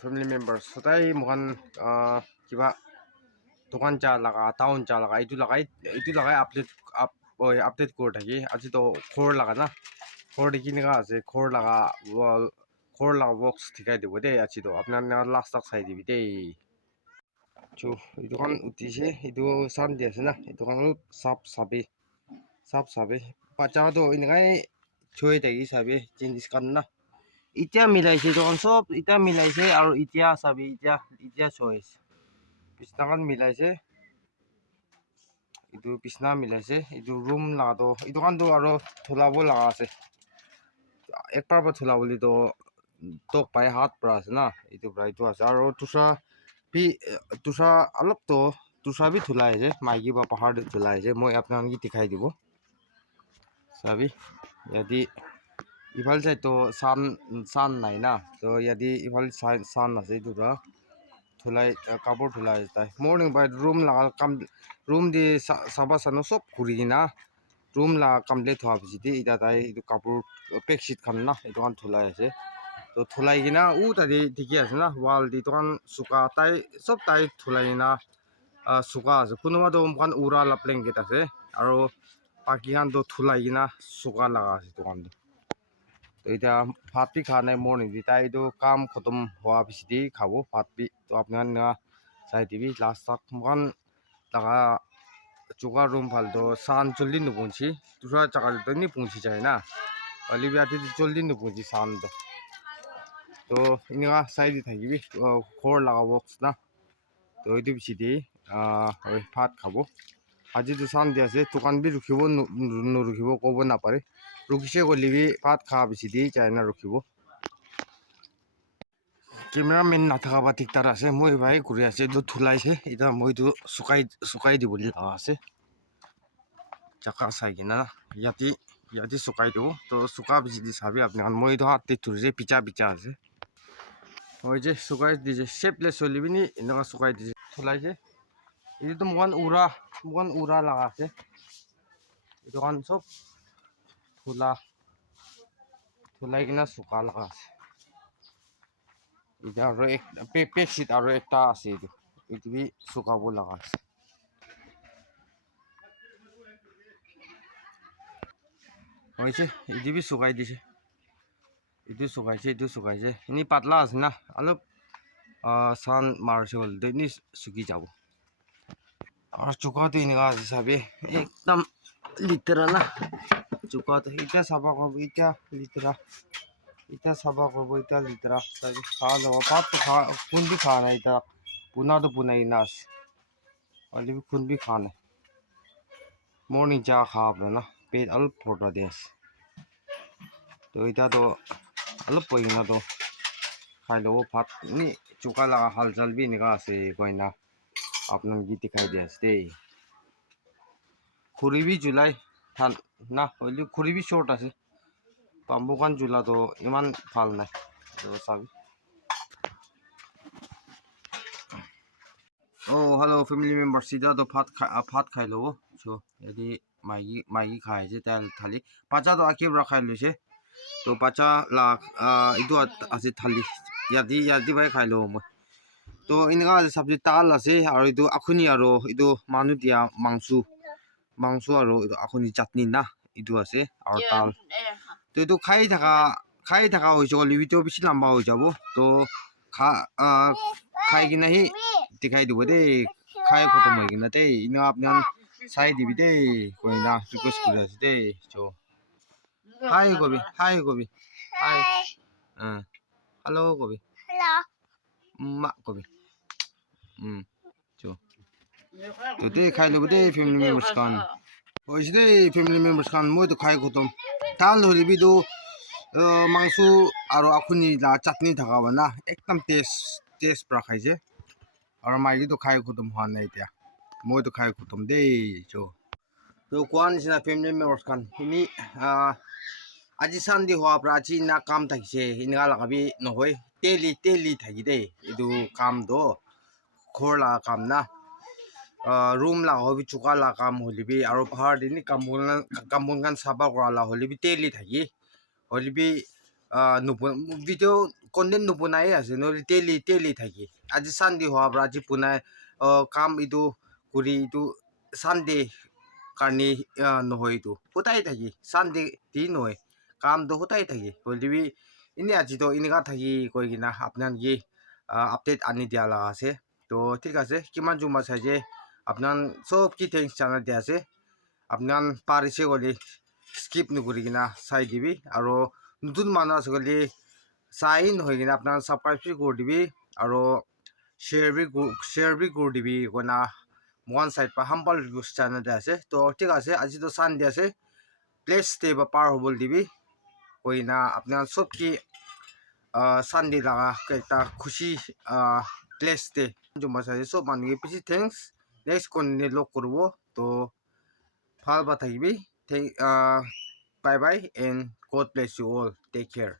family members. So tayo mukan kiba dukan cha laga town cha laga itu laga update kor thaki aji to khor laga na khor dikini ga ase khor laga wall khor laga box thikai dibo de aji to apnar na last tak sai dibi de chu itu kan utise itu san de ase na itu kan sap sabe pacha to ingai choi tagi sabe changes kan na ইতিয়া মিলাইছে তখন সব ইতিয়া মিলাইছে আৰু ইতিয়া চাবি ইতিয়া চইছ বিছনাখন মিলাইছে ইটো বিছনা মিলাইছে ইটো রুম লাগাতো ইটো কানটো আৰু থলাব লাগা আছে একবাৰ পৰা থলা বুলি তো তোক পাই হাত পৰা আছে না ইটো ব্ৰাইটো আছে আৰু তুষা অলপ তো তুষা বি থলাই আছে মাইকি বা পাহাৰ থলাই আছে মই আপোনাক দেখাই দিব চাবি ইয়াদি ইফাল চাই তো সান নাই না তো ইয়াদি ইফাল সান আছে দুটা থুলাই কাপড় থুলাই তাই মর্নিং বাই রুম লাগা কাম রুম দি সাবা সানো সব ঘুরি না রুম লা কমপ্লিট হওয়া পিছিয়ে এটা তাই এটা কাপড় বেডশিট খান না এটা কান থুলাই আছে তো থুলাই কিনা উ তাদি ঠিকই আছে না ওয়াল দি তখন সুকা তাই সব তাই থুলাই না সুকা আছে কোনোবা তো কান উৰা লা ব্লেংকেট আছে আৰু বাকি খান তো থুলাই কিনা সুকা লাগা আছে দোকান তো এটা ভাত বি খা নাই মর্নিং দি তাই তো কাম খতম হওয়া পিছিয়ে খাবো ভাত বি তো আপনার না চাই দিবি লাস্ট তাক মকান লাগা চুকা রুম ভাল তো সান জলদি নুপুঞ্চি দুসরা চাকা তো নি পুঞ্চি যায় না অলিভিয়াতে জলদি নুপুঞ্চি সান তো ইনকা চাই দি থাকিবি খৰ লাগা বক্স না তো এইটো পিছিয়ে ভাত খাবো আজি তো সান দি আছে দোকান বি রুখিব নরুখিব কব নাপারে রুখিছে গলিবি ভাত খা পিছিয়ে যায় না রুখিব কেমেৰামেন নাথাকা ঠিক তাৰ আছে মই ভাই ঘূৰি আছে এইটো থুলাইছে এতিয়া মইতো শুকাই দিবলৈ লগা আছে জাকা চাই কিনা ইয়াতে শুকাই দিব তো শুকা পিছি চাবি আপোনাৰ মইতো হাতে ধৰিছে পিচা আছে মই যে শুকাই দিছে শেপলেছ চলিবি নি এনেকুৱা শুকাই দিছে থুলাইছে এইটো মোকান উৰা লগা আছে এইটো কান চব থুলাই কিনা শুকা লগা আছে এটা আৰু এক বেডশিট আৰু একটা আছে এইটো বি শুকাব লগা আছে হৈছে এইটো বি শুকাই দিছে এইটো শুকাইছে এনে পাতলা আছে না অলপ চান মাৰিছে হ'ল এনে শুকি যাব আৰু চুকাটো এনেকুৱা আছে চাবি একদম লিতেৰা না চুকাটো এতিয়া চাফা কৰিব এতিয়া লিতেৰা इतना सफा करबो इतना लितरा खा लो पाप तो खा खून भी खाना इतना पुना तो पुना ही नाश और भी खून भी खाना मॉर्निंग चा खा ना पेट अलग फोड़ा देस तो इतना तो अलग कोई ना तो खाई लो भात नहीं चुका लगा हलचल भी निकाल से कोई ना अपना गीत दिखाई देस दे खुरी भी जुलाई थान ना खुरी भी शॉर्ट আছে Pambukan jula to iman ভাল নাই চাবি hello family members sida to ভাত খাই লো so এদি মাইগি খাই যে তেল থালি পাচা তো আকি রাখাই লইছে তো পাচা লা ইটো আছে থালি ইয়াদি ভাই খাই লো মই তো ইনকা সবজি তাল আছে আর ইটো আখুনি আর ইটো মানু দিয়া মাংস আর আখুনি চাটনি না ইটো আছে আর তাল তো এইটো খাই থাকা হৈছে লিভিটো বেছি লম্বা হৈ যাব তো খাই কিনা সি দেখাই দিব দেই খাই খতম হৈ কিনা দেই ইনা আপনার চাই দিবি দেই কই না রিকোয়েস্ট করে আছে দেই চো হাই কবি হাই হ্যালো কবি মা কবি চো তো দেই খাই লব দেই ফ্যামিলি মেম্বার্স খান হইছে দেই ফ্যামিলি মেম্বার্স খান মই তো খাই খতম তাল হলিবি তো মাংস আর আখুনি চাটনি থাকাবা না একদম টেস্ট পৰা খাইছে আর মাইকি তো খাই খতম হওয়া নাই এতিয়া মই তো খাই খতম দেই চো তো কোৱা নিচিনা ফ্যামিলি মেম্বাৰ্স খান ইনি আজি সানডে হওয়াৰ পৰা আজি না কাম থাকিছে ইনকা লাগাবি নহয় তেলি থাকি দেই এইটো কাম তো ঘৰ লাগা কাম না রুম লাগা হবি চুকা লাগা কাম হলিবি আর পাহাড় দিনি কাম্বন গান সাফা করা হলিবি তেলি থাকি হলিবি video content nu punai ase no daily thaki aji Sunday hoa bra aji punai kam itu kuri itu Sunday karni no hoi itu hutai thaki Sunday ti noi kam do hutai thaki boldibi ini aji to ini ka thaki koi gina apnan gi update ani dia la ase to thik ase kiman juma saje apnan sob ki thanks chana dia ase apnan parise goli skip nu kuri gina sai dibi aro nutun mana asgoli sign hoi gina apnan subscribe kor dibi aro share bi kor dibi kona one side pa humble request channel de ase to thik ase aji to Sunday ase please stay ba par hobol dibi koina apnan sob ki Sunday laga ekta khushi place te juma saje sob mangi pichi thanks next kon ne log korbo to phal ba thakbi bye bye and God bless you all take care